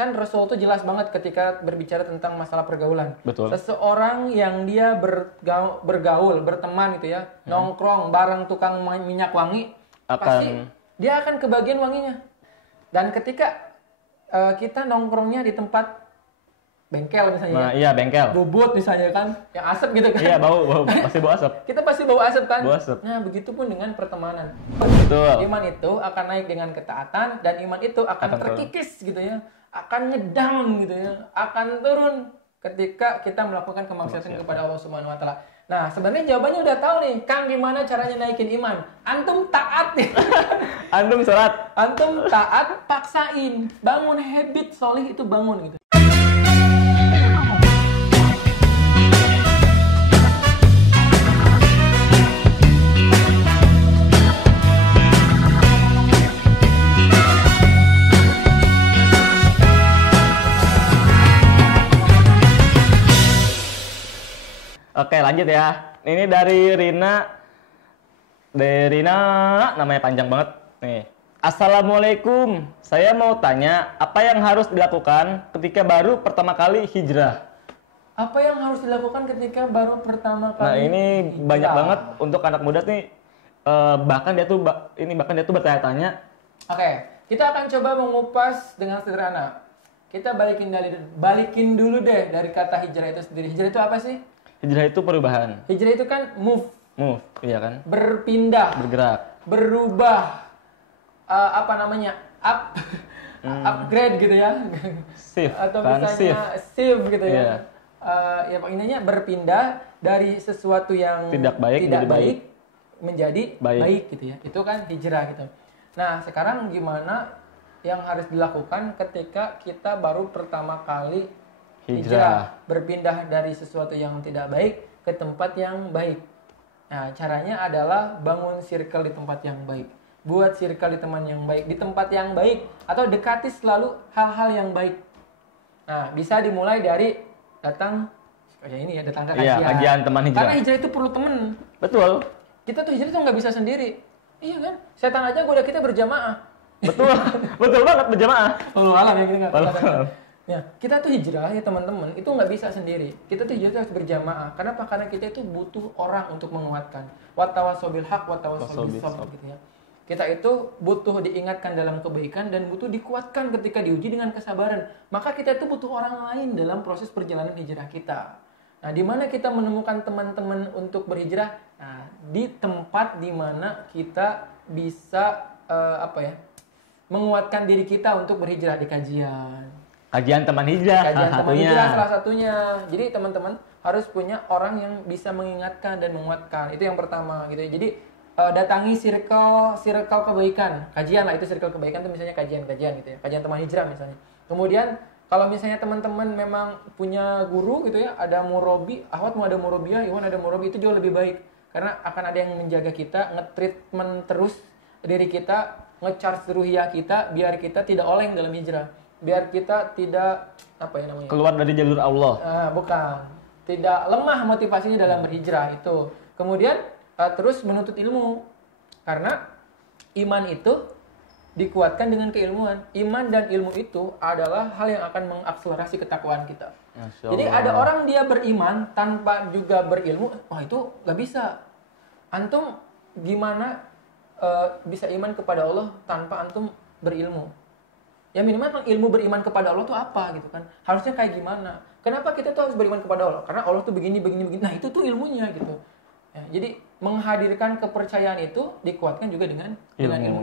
kan Rasul tuh jelas banget ketika berbicara tentang masalah pergaulan. Betul. Seseorang yang dia bergaul, berteman gitu ya, nongkrong bareng tukang minyak wangi, pasti dia akan kebagian wanginya. Dan ketika kita nongkrongnya di tempat bengkel misalnya, nah, iya bengkel, bubut misalnya kan, yang asap gitu kan. Iya bau pasti bau asap. Kita pasti bau asap kan. Bau asap. Nah begitupun dengan pertemanan. Betul. Iman itu akan naik dengan ketaatan dan iman itu akan terkikis gitu ya, akan ngedown gitu ya, akan turun ketika kita melakukan kemaksiatan kepada Allah Subhanahu Wa Taala. Nah sebenarnya jawabannya udah tahu nih, Kang, gimana caranya naikin iman? Antum taat nih. Antum sholat. Antum taat, paksain, bangun habit solih itu bangun gitu. Oke lanjut ya. Ini dari Rina. Namanya panjang banget nih. Assalamualaikum. Saya mau tanya, apa yang harus dilakukan ketika baru pertama kali hijrah? Apa yang harus dilakukan ketika baru pertama kali? Nah ini hijrah. Banyak banget untuk anak muda nih. Bahkan dia tuh bertanya-tanya. Oke, kita akan coba mengupas dengan sederhana. Kita balikin dulu deh dari kata hijrah itu sendiri. Hijrah itu apa sih? Hijrah itu perubahan. Hijrah itu kan move, iya kan? Berpindah, bergerak, berubah, upgrade gitu ya. Shift, atau misalnya shift gitu ya. Ya intinya berpindah dari sesuatu yang tidak baik menjadi baik gitu ya. Itu kan hijrah gitu. Nah, sekarang gimana yang harus dilakukan ketika kita baru pertama kali hijrah, berpindah dari sesuatu yang tidak baik ke tempat yang baik. Nah, caranya adalah bangun circle di tempat yang baik. Buat circle di teman yang baik, di tempat yang baik, atau dekati selalu hal-hal yang baik. Nah, bisa dimulai dari datang ke kajian. Iya, kajian teman hijrah. Karena hijrah itu perlu teman. Betul. Kita tuh hijrah tuh nggak bisa sendiri. Iya kan? Setan aja goda kita berjamaah. Betul, betul banget berjamaah. Walau alam ya kita nggak. Ya, kita tuh hijrah ya teman-teman, itu nggak bisa sendiri. Kita tuh hijrah harus berjamaah. Kenapa? Karena kita itu butuh orang untuk menguatkan. Watawasau bil haq, watawasau bis sabr gitu ya. Kita itu butuh diingatkan dalam kebaikan dan butuh dikuatkan ketika diuji dengan kesabaran. Maka kita itu butuh orang lain dalam proses perjalanan hijrah kita. Nah, di mana kita menemukan teman-teman untuk berhijrah? Nah, di tempat di mana kita bisa menguatkan diri kita untuk berhijrah, di kajian. Kajian teman hijrah, salah satunya. Jadi teman-teman harus punya orang yang bisa mengingatkan dan menguatkan. Itu yang pertama gitu. Jadi datangi circle kebaikan. Kajian lah, itu circle kebaikan itu misalnya kajian gitu ya. Kajian teman hijrah misalnya. Kemudian kalau misalnya teman-teman memang punya guru gitu ya, ada murabi, Ahwat mau ada murabiyah, Iwan ada murabi, itu jauh lebih baik. Karena akan ada yang menjaga kita, nge-treatment terus diri kita, nge-charge ruhiyah kita biar kita tidak oleng dalam hijrah. Biar kita tidak keluar dari jalur Allah. Bukan, tidak lemah motivasinya dalam berhijrah itu. Kemudian terus menuntut ilmu, karena iman itu dikuatkan dengan keilmuan. Iman dan ilmu itu adalah hal yang akan mengakselerasi ketakwaan kita. Jadi ada orang dia beriman tanpa juga berilmu, wah itu nggak bisa. Antum gimana bisa iman kepada Allah tanpa antum berilmu? Ya minimal ilmu beriman kepada Allah tuh apa gitu kan. Harusnya kayak gimana. Kenapa kita tuh harus beriman kepada Allah? Karena Allah tuh begini. Nah itu tuh ilmunya gitu. Ya, jadi menghadirkan kepercayaan itu dikuatkan juga dengan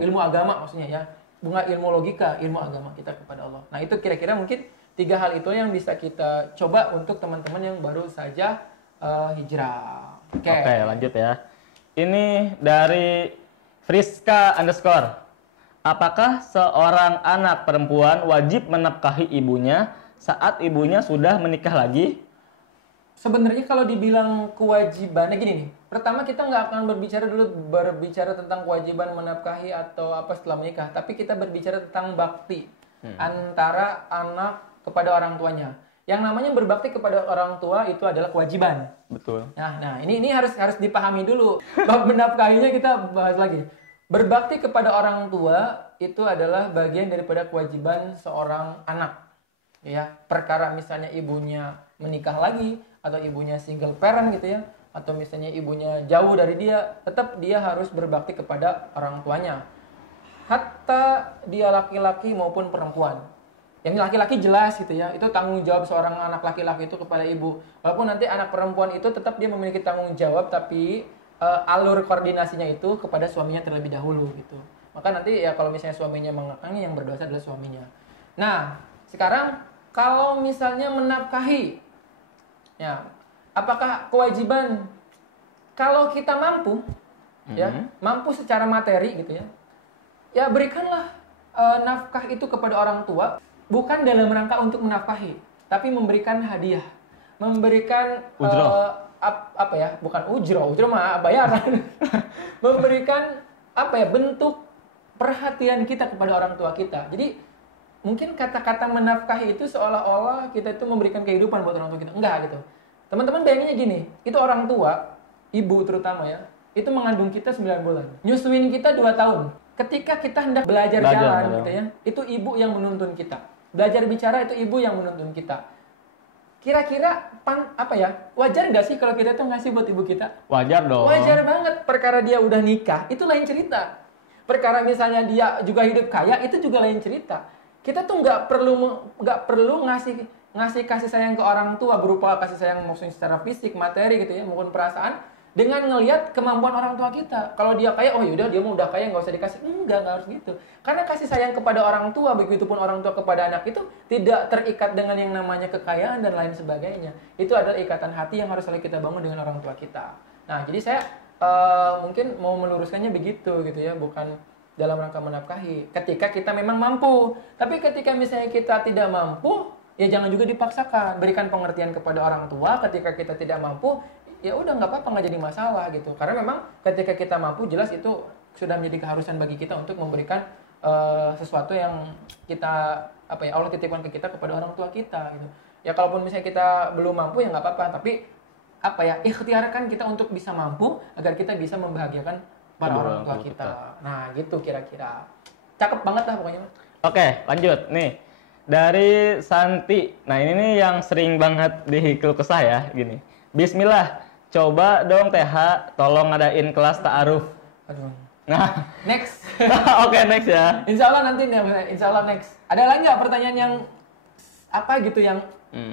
ilmu agama maksudnya ya. Bukan ilmu logika, ilmu agama kita kepada Allah. Nah itu kira-kira mungkin 3 hal itu yang bisa kita coba untuk teman-teman yang baru saja hijrah. Oke, lanjut ya. Ini dari Friska _ apakah seorang anak perempuan wajib menafkahi ibunya saat ibunya sudah menikah lagi? Sebenarnya kalau dibilang kewajibannya gini nih. Pertama kita nggak akan berbicara tentang kewajiban menafkahi atau apa setelah menikah. Tapi kita berbicara tentang bakti antara anak kepada orang tuanya. Yang namanya berbakti kepada orang tua itu adalah kewajiban. Betul. Nah ini harus dipahami dulu. Bab menafkahinya kita bahas lagi. Berbakti kepada orang tua itu adalah bagian daripada kewajiban seorang anak. Ya, perkara misalnya ibunya menikah lagi atau ibunya single parent gitu ya, atau misalnya ibunya jauh dari dia, tetap dia harus berbakti kepada orang tuanya. Hatta dia laki-laki maupun perempuan. Yang laki-laki jelas gitu ya, itu tanggung jawab seorang anak laki-laki itu kepada ibu. Walaupun nanti anak perempuan itu tetap dia memiliki tanggung jawab, tapi alur koordinasinya itu kepada suaminya terlebih dahulu gitu. Maka nanti ya kalau misalnya suaminya mengakang, yang berdosa adalah suaminya. Nah, sekarang kalau misalnya menafkahi, ya apakah kewajiban kalau kita mampu, ya mampu secara materi gitu ya, ya berikanlah nafkah itu kepada orang tua, bukan dalam rangka untuk menafkahi, tapi memberikan hadiah, memberikan apa ya, bukan ujroh mah bayaran, memberikan apa ya, bentuk perhatian kita kepada orang tua kita. Jadi mungkin kata-kata menafkahi itu seolah-olah kita itu memberikan kehidupan buat orang tua kita, enggak gitu. Teman-teman bayanginnya gini, itu orang tua, ibu terutama ya, itu mengandung kita 9 bulan, nyusuin kita 2 tahun. Ketika kita hendak belajar jalan gitu ya, itu ibu yang menuntun kita. Belajar bicara itu ibu yang menuntun kita. Kira-kira apa ya? Wajar nggak sih kalau kita tuh ngasih buat ibu kita? Wajar dong. Wajar banget. Perkara dia udah nikah, itu lain cerita. Perkara misalnya dia juga hidup kaya, itu juga lain cerita. Kita tuh nggak perlu ngasih kasih sayang ke orang tua berupa kasih sayang maksudnya secara fisik, materi gitu ya, maupun perasaan. Dengan ngelihat kemampuan orang tua kita. Kalau dia kaya, oh yaudah dia mau udah kaya nggak usah dikasih. Enggak harus gitu. Karena kasih sayang kepada orang tua, begitupun orang tua kepada anak itu tidak terikat dengan yang namanya kekayaan dan lain sebagainya. Itu adalah ikatan hati yang harus selalu kita bangun dengan orang tua kita. Nah, jadi saya mungkin mau meluruskannya begitu gitu ya, bukan dalam rangka menafkahi. Ketika kita memang mampu. Tapi ketika misalnya kita tidak mampu, ya jangan juga dipaksakan. Berikan pengertian kepada orang tua ketika kita tidak mampu. Ya udah nggak apa-apa, nggak jadi masalah gitu, karena memang ketika kita mampu jelas itu sudah menjadi keharusan bagi kita untuk memberikan sesuatu yang kita apa ya Allah titipkan ke kita kepada orang tua kita gitu. Ya kalaupun misalnya kita belum mampu ya nggak apa-apa, tapi apa ya, ikhtiarkan kita untuk bisa mampu agar kita bisa membahagiakan para orang tua kita. Nah gitu kira-kira, cakep banget lah pokoknya. Oke, lanjut nih dari Santi. Nah ini nih yang sering banget dikeluh kesah ya, gini. Bismillah, coba dong TH, tolong ngadain kelas ta'aruf. Aduh. Nah, Next. Oke, next ya. Insya Allah nanti nih, Insya Allah next. Ada lagi nggak pertanyaan yang apa gitu yang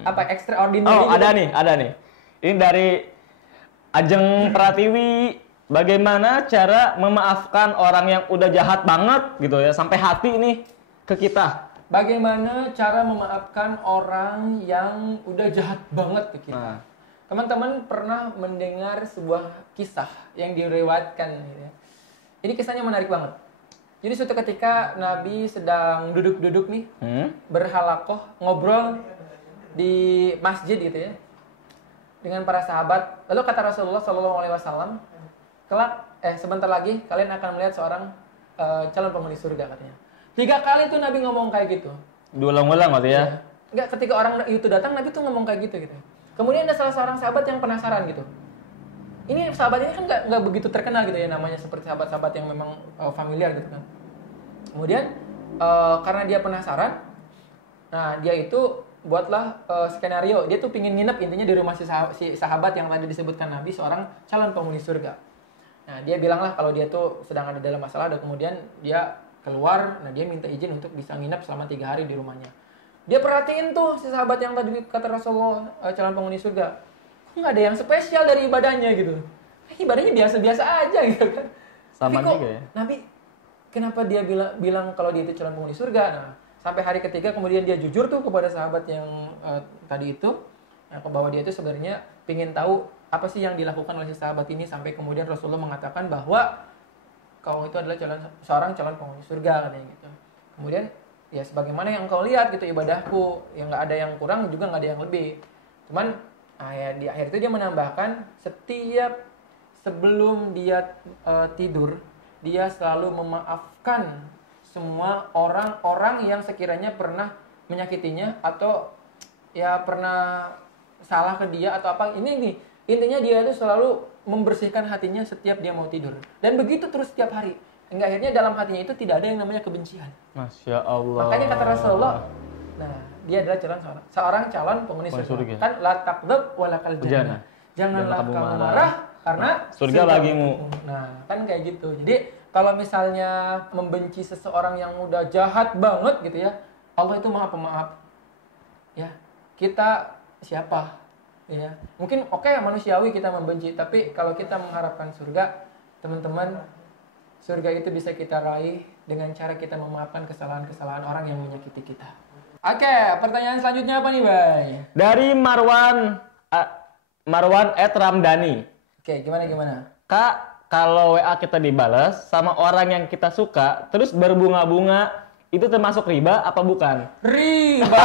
apa extraordinary? Oh, gitu? ada nih. Ini dari Ajeng Pratiwi. Bagaimana cara memaafkan orang yang udah jahat banget gitu ya, sampai hati nih ke kita? Bagaimana cara memaafkan orang yang udah jahat banget ke kita? Nah. Teman-teman pernah mendengar sebuah kisah yang diriwayatkan gitu ya. Ini kisahnya menarik banget. Jadi suatu ketika Nabi sedang duduk-duduk nih, berhalakoh, ngobrol di masjid gitu ya, dengan para sahabat. Lalu kata Rasulullah SAW, kelak, sebentar lagi kalian akan melihat seorang calon penghuni surga katanya. 3 kali tuh Nabi ngomong kayak gitu. Diulang-ulang waktu ya? Enggak, ketika orang itu datang Nabi tuh ngomong kayak gitu. Kemudian ada salah seorang sahabat yang penasaran gitu. Ini sahabat ini kan nggak begitu terkenal gitu ya, namanya seperti sahabat-sahabat yang memang familiar gitu kan. Kemudian karena dia penasaran, nah dia itu buatlah skenario. Dia tuh pingin nginep intinya di rumah si sahabat yang tadi disebutkan Nabi, seorang calon penghuni surga. Nah dia bilanglah kalau dia tuh sedang ada dalam masalah, dan kemudian dia keluar. Nah dia minta izin untuk bisa nginep selama 3 hari di rumahnya. Dia perhatiin tuh si sahabat yang tadi kata Rasulullah calon penghuni surga. Kok nggak ada yang spesial dari ibadahnya gitu? Ibadahnya biasa-biasa aja gitu kan. Sama juga ya. Nabi, kenapa dia bilang kalau dia itu calon penghuni surga? Nah, sampai hari ketiga kemudian dia jujur tuh kepada sahabat yang tadi itu. Nah, bahwa dia itu sebenarnya pingin tahu apa sih yang dilakukan oleh si sahabat ini. Sampai kemudian Rasulullah mengatakan bahwa kau itu adalah seorang calon penghuni surga katanya gitu. Kemudian ya sebagaimana yang kau lihat gitu ibadahku, yang nggak ada yang kurang juga nggak ada yang lebih. Cuman ya di akhir itu dia menambahkan setiap sebelum dia tidur dia selalu memaafkan semua orang-orang yang sekiranya pernah menyakitinya atau ya pernah salah ke dia atau apa. Ini nih intinya dia itu selalu membersihkan hatinya setiap dia mau tidur, dan begitu terus setiap hari. Hingga akhirnya dalam hatinya itu tidak ada yang namanya kebencian. Masya Allah. Makanya kata Rasulullah, nah dia adalah seorang calon penghuni surga. Kan la taqdzab wa lakal jannah. Janganlah kamu marah karena surga bagimu. Nah, kan kayak gitu. Jadi kalau misalnya membenci seseorang yang udah jahat banget gitu ya, Allah itu Maha Pemaaf. Ya, kita siapa? Ya, mungkin manusiawi kita membenci, tapi kalau kita mengharapkan surga, teman-teman, surga itu bisa kita raih dengan cara kita memaafkan kesalahan-kesalahan orang yang menyakiti kita. Oke, pertanyaan selanjutnya apa nih, Bay? Dari Marwan Ramdhani. Oke, gimana? Kak, kalau WA kita dibalas sama orang yang kita suka, terus berbunga-bunga, itu termasuk riba apa bukan? Riba.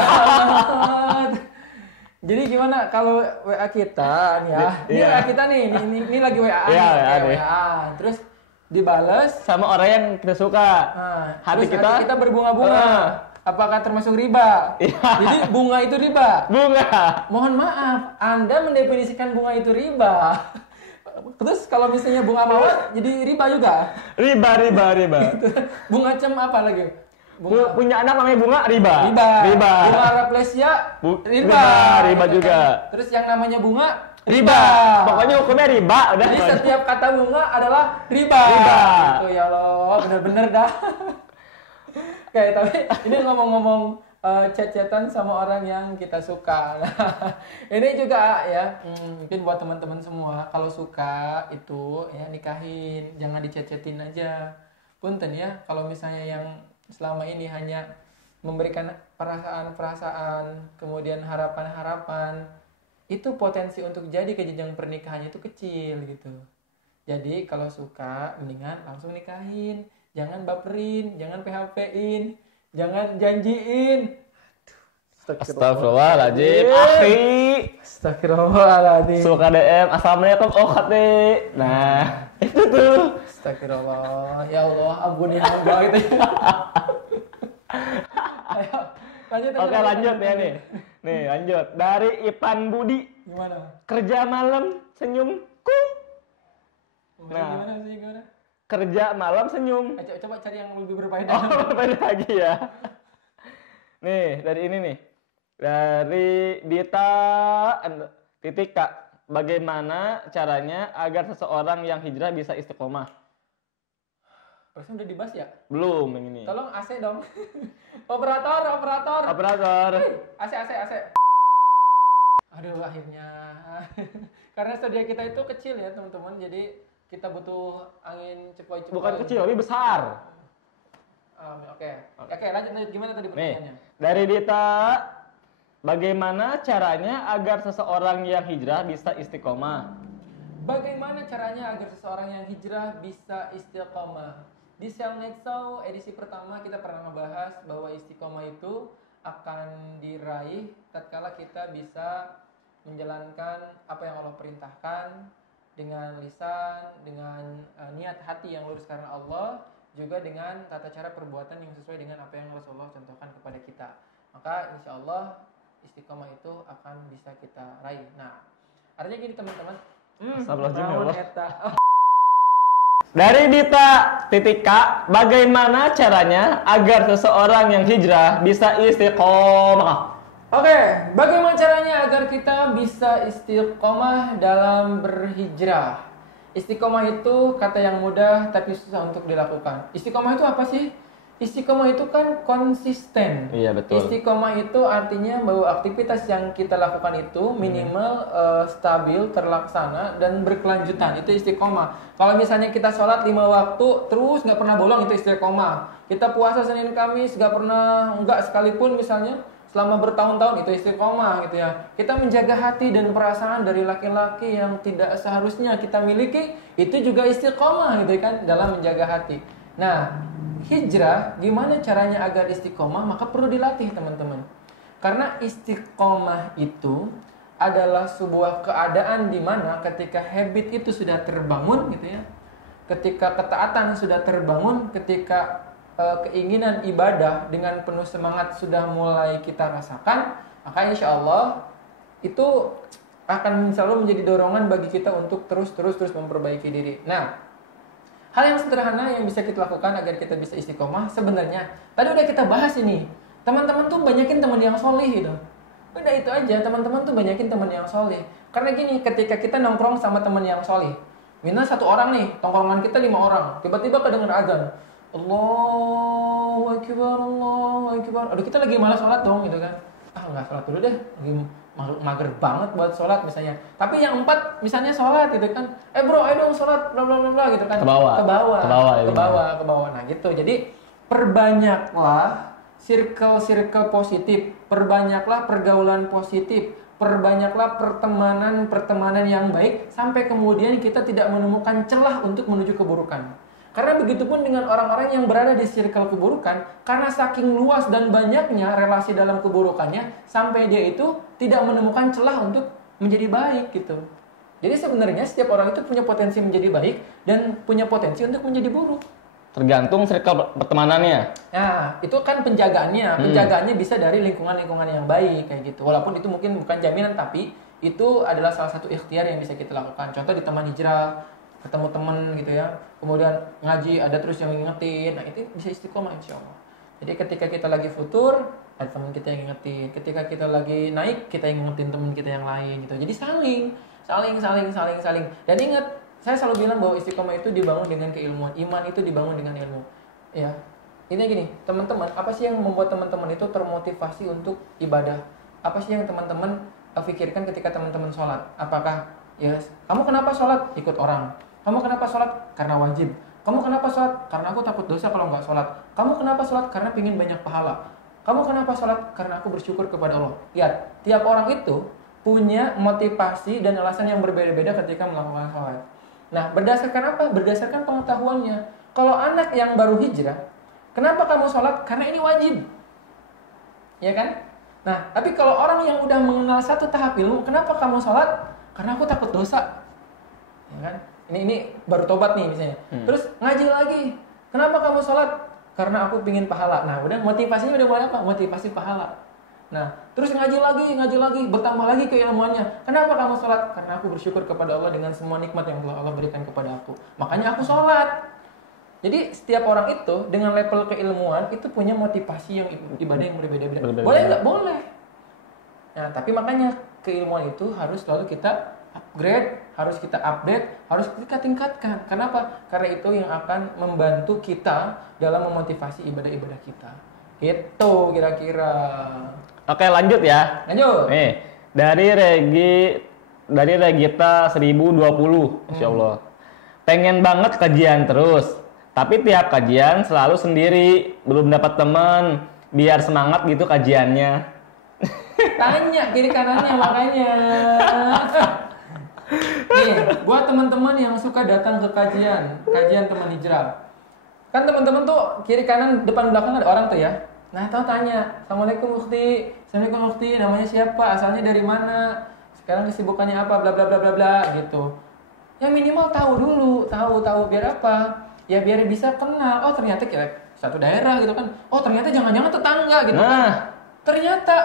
Jadi gimana kalau WA kita nih ya? Ini WA kita nih, ini lagi WA. WA. Terus dibales sama orang yang kita suka. Hati kita berbunga-bunga. Apakah termasuk riba? Jadi bunga itu riba. Mohon maaf, Anda mendefinisikan bunga itu riba. Terus kalau misalnya bunga mawar jadi riba juga? Riba. Bunga cem apa lagi? Punya anak namanya bunga riba. Bunga raplesia riba juga. Terus yang namanya bunga riba. Pokoknya hukumnya riba udah. Jadi setiap kata bunga adalah riba. Gitu ya Allah, bener-bener dah. Oke, tapi ini ngomong-ngomong chat-chatan sama orang yang kita suka. Nah, ini juga ya, mungkin buat teman-teman semua, kalau suka itu ya nikahin, jangan dichat-chatin aja. Punten ya, kalau misalnya yang selama ini hanya memberikan perasaan-perasaan, kemudian harapan-harapan, itu potensi untuk jadi ke jenjang pernikahannya itu kecil gitu. Jadi kalau suka, mendingan langsung nikahin. Jangan baperin, jangan PHP-in, jangan janjiin. Astagfirullahaladzim, Astagfirullahaladzim. Suka DM, assalamualaikum, khati. Nah, itu tuh. Astagfirullah, ya Allah, ampuni hamba gitu. Ayo, lanjut. Oke, lanjut ya nih. Nih, lanjut. Dari Ipan Budi. Gimana? Kerja malam, senyumku. Gimana? Kerja malam senyum. Coba cari yang lebih berfaedah. Berfaedah lagi ya. Nih, dari ini nih. Dari Dita titik Kak. Bagaimana caranya agar seseorang yang hijrah bisa istiqomah? Harusnya udah dibahas ya? Belum yang ini. Tolong AC dong. Operator. AC. Aduh, akhirnya. Karena studio kita itu kecil ya, teman-teman. Jadi kita butuh angin cepoi-cepoi. Bukan kecil, tapi besar. Oke, lanjut. Gimana tadi pertanyaannya? Nih, dari Dita, bagaimana caranya agar seseorang yang hijrah bisa istiqomah? Bagaimana caranya agar seseorang yang hijrah bisa istiqomah? Di Selnet Show edisi pertama kita pernah membahas bahwa istiqomah itu akan diraih tatkala kita bisa menjalankan apa yang Allah perintahkan dengan lisan, dengan niat hati yang lurus karena Allah, juga dengan tata cara perbuatan yang sesuai dengan apa yang Rasulullah contohkan kepada kita. Maka insya Allah istiqomah itu akan bisa kita raih. Nah, artinya gini teman-teman. Dari Dita titik K, bagaimana caranya agar seseorang yang hijrah bisa istiqomah? Oke, bagaimana caranya agar kita bisa istiqomah dalam berhijrah? Istiqomah itu kata yang mudah tapi susah untuk dilakukan. Istiqomah itu apa sih? Istiqomah itu kan konsisten. Iya, betul. Istiqomah itu artinya bahwa aktivitas yang kita lakukan itu minimal stabil, terlaksana, dan berkelanjutan. Itu istiqomah. Kalau misalnya kita sholat 5 waktu terus nggak pernah bolong, itu istiqomah. Kita puasa Senin Kamis nggak sekalipun misalnya selama bertahun-tahun, itu istiqomah gitu ya. Kita menjaga hati dan perasaan dari laki-laki yang tidak seharusnya kita miliki, itu juga istiqomah gitu kan, dalam menjaga hati. Nah, hijrah gimana caranya agar istiqomah? Maka perlu dilatih teman-teman. Karena istiqomah itu adalah sebuah keadaan di mana ketika habit itu sudah terbangun gitu ya. Ketika ketaatan sudah terbangun, ketika keinginan ibadah dengan penuh semangat sudah mulai kita rasakan, maka insya Allah itu akan selalu menjadi dorongan bagi kita untuk terus memperbaiki diri. Nah, hal yang sederhana yang bisa kita lakukan agar kita bisa istiqomah sebenarnya tadi udah kita bahas ini. Teman-teman tuh banyakin teman yang solih gitu. Udah itu aja, teman-teman tuh banyakin teman yang solih. Karena gini, ketika kita nongkrong sama teman yang solih, minimal 1 orang nih, tongkrongan kita 5 orang, tiba-tiba kedengar azan, Allahu Akbar, Allahu Akbar. Aduh, kita lagi malas sholat dong gitu kan. Nggak sholat dulu deh, lagi mager banget buat sholat misalnya. Tapi yang 4 misalnya sholat gitu kan, bro ayo dong sholat bla bla bla bla gitu kan. Ke bawah. Nah gitu. Jadi perbanyaklah circle positif, perbanyaklah pergaulan positif, perbanyaklah pertemanan yang baik sampai kemudian kita tidak menemukan celah untuk menuju keburukan. Karena begitupun dengan orang-orang yang berada di circle keburukan, karena saking luas dan banyaknya relasi dalam keburukannya, sampai dia itu tidak menemukan celah untuk menjadi baik gitu. Jadi sebenarnya setiap orang itu punya potensi menjadi baik dan punya potensi untuk menjadi buruk. Tergantung circle pertemanannya. Nah, itu kan penjagaannya. Penjagaannya bisa dari lingkungan-lingkungan yang baik kayak gitu. Walaupun itu mungkin bukan jaminan, tapi itu adalah salah satu ikhtiar yang bisa kita lakukan. Contoh di teman hijrah, ketemu teman gitu ya, kemudian ngaji ada terus yang ngingetin, nah itu bisa istiqomah insya Allah. Jadi ketika kita lagi futur ada teman kita yang ngingetin, ketika kita lagi naik kita yang ngingetin teman kita yang lain gitu. Jadi saling. Dan ingat, saya selalu bilang bahwa istiqomah itu dibangun dengan keilmuan, iman itu dibangun dengan ilmu. Ya, ini gini teman-teman, apa sih yang membuat teman-teman itu termotivasi untuk ibadah? Apa sih yang teman-teman pikirkan ketika teman-teman sholat? Apakah kamu kenapa sholat? Ikut orang. Kamu kenapa sholat? Karena wajib. Kamu kenapa sholat? Karena aku takut dosa kalau nggak sholat. Kamu kenapa sholat? Karena ingin banyak pahala. Kamu kenapa sholat? Karena aku bersyukur kepada Allah. Lihat, tiap orang itu punya motivasi dan alasan yang berbeda-beda ketika melakukan sholat. Nah, berdasarkan apa? Berdasarkan pengetahuannya. Kalau anak yang baru hijrah, kenapa kamu sholat? Karena ini wajib. Ya kan? Nah, tapi kalau orang yang udah mengenal satu tahap ilmu, kenapa kamu sholat? Karena aku takut dosa. Ya kan? Ini baru tobat nih misalnya. Terus ngaji lagi. Kenapa kamu sholat? Karena aku pingin pahala. Nah, udah motivasinya udah mulai apa? Motivasi pahala. Nah, terus ngaji lagi, bertambah lagi keilmuannya. Kenapa kamu sholat? Karena aku bersyukur kepada Allah dengan semua nikmat yang Allah berikan kepada aku. Makanya aku sholat. Jadi setiap orang itu dengan level keilmuan itu punya motivasi yang ibadah yang berbeda-beda. Boleh nggak? Boleh. Nah, tapi makanya keilmuan itu harus selalu kita upgrade, harus kita update, harus kita tingkatkan. Kenapa? Karena itu yang akan membantu kita dalam memotivasi ibadah-ibadah kita. Gitu kira-kira. Oke, lanjut ya. Lanjut. Nih, dari Regita 1020, Insya Allah. Pengen banget kajian terus, tapi tiap kajian selalu sendiri, belum dapat teman, biar semangat gitu kajiannya. Tanya kiri kanannya makanya. Nih, buat teman-teman yang suka datang ke kajian teman hijrah. Kan teman-teman tuh kiri kanan depan belakang ada orang tuh ya. Nah, tahu tanya, Assalamualaikum Ukhti, Assalamualaikum Ukhti, namanya siapa? Asalnya dari mana? Sekarang kesibukannya apa? Bla bla bla bla bla gitu. Ya minimal tahu dulu, tahu biar apa? Ya biar bisa kenal. Oh, ternyata kita satu daerah gitu kan. Oh, ternyata jangan-jangan tetangga gitu kan. Ternyata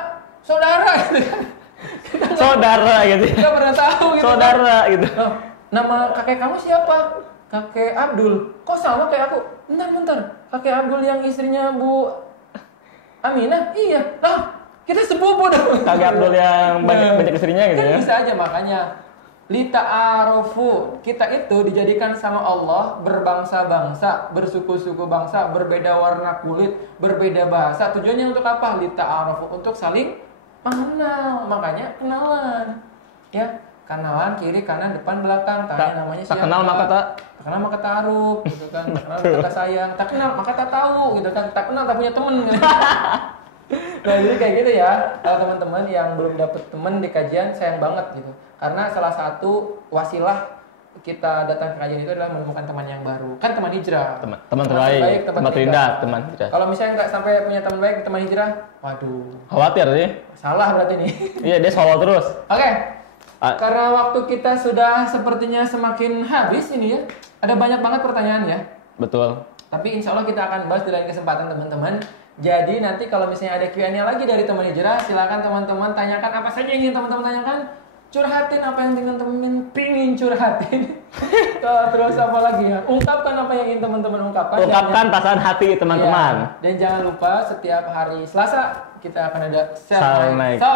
saudara gitu kan. Saudara gitu. Kita pernah tahu gitu. Saudara kan? Gitu. Oh, nama kakek kamu siapa? Kakek Abdul. Kok sama kayak aku? Bentar. Kakek Abdul yang istrinya Bu Aminah? Iya. Kita sepupu dong. Kakek Abdul yang banyak istrinya gitu kan ya. Bisa aja makanya. Lita'arufu, kita itu dijadikan sama Allah berbangsa-bangsa, bersuku-suku bangsa, berbeda warna kulit, berbeda bahasa. Tujuannya untuk apa? Lita'arufu, untuk saling mengenal. Makanya kenalan. Ya, kenalan kiri, kanan, depan, belakang. Tanya namanya siapa? Tak kenal maka tak ta'aruf gitu kan. Tak kenal maka tak sayang. Tak kenal maka tak tahu gitu kan. Tak kenal tak punya teman. Nah, jadi kayak gitu ya. Kalau teman-teman yang belum dapet teman di kajian, sayang banget gitu. Karena salah satu wasilah kita datang ke kajian itu adalah menemukan teman yang baru. Kan teman hijrah. Teman terbaik, teman terindah, teman hijrah. Kalau misalnya nggak sampai punya teman baik, teman hijrah, waduh. Khawatir sih. Salah berarti nih. Iya, dia solo terus. Oke. Karena waktu kita sudah sepertinya semakin habis ini ya. Ada banyak banget pertanyaan ya. Betul. Tapi insya Allah kita akan bahas di lain kesempatan teman-teman. Jadi nanti kalau misalnya ada Q&A lagi dari teman hijrah, silakan teman-teman tanyakan apa saja yang ingin teman-teman tanyakan. Curhatin apa yang teman-teman pingin curhatin. Terus apa lagi ya? Ungkapkan apa yang ingin teman-teman ungkapkan. Ungkapkan perasaan hati teman-teman. Ya, dan jangan lupa setiap hari Selasa kita akan ada Salam naik. So,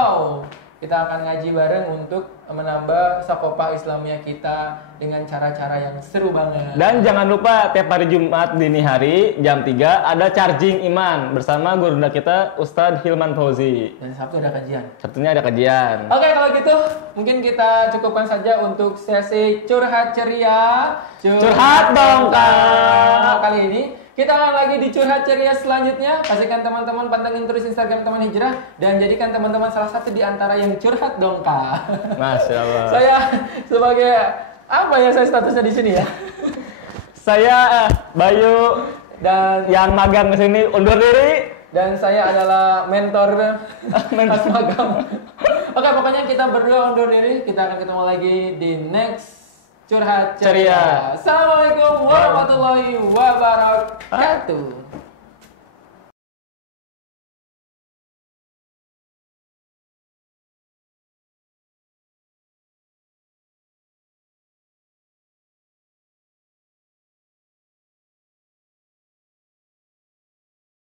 kita akan ngaji bareng untuk menambah sakopah Islamiyah kita dengan cara-cara yang seru banget. Dan jangan lupa tiap hari Jumat dini hari jam 3 ada charging iman bersama guru kita Ustadz Hilman Fauzi. Dan Sabtu ada kajian. Sabtunya ada kajian. Oke, kalau gitu mungkin kita cukupkan saja untuk sesi curhat ceria. Curhat dong, Kak. Kali ini kita akan lagi di curhat ceria selanjutnya. Pastikan teman-teman pantengin terus Instagram teman hijrah dan jadikan teman-teman salah satu di antara yang curhat dong, Kak. Masya Allah. Saya sebagai apa ya saya statusnya di sini ya? Saya Bayu Dan yang magang ke sini undur diri. dan saya adalah mentor pas magang. Oke, pokoknya kita berdua undur diri. Kita akan ketemu lagi di next curhat ceria. Ceria. Assalamualaikum warahmatullahi wabarakatuh.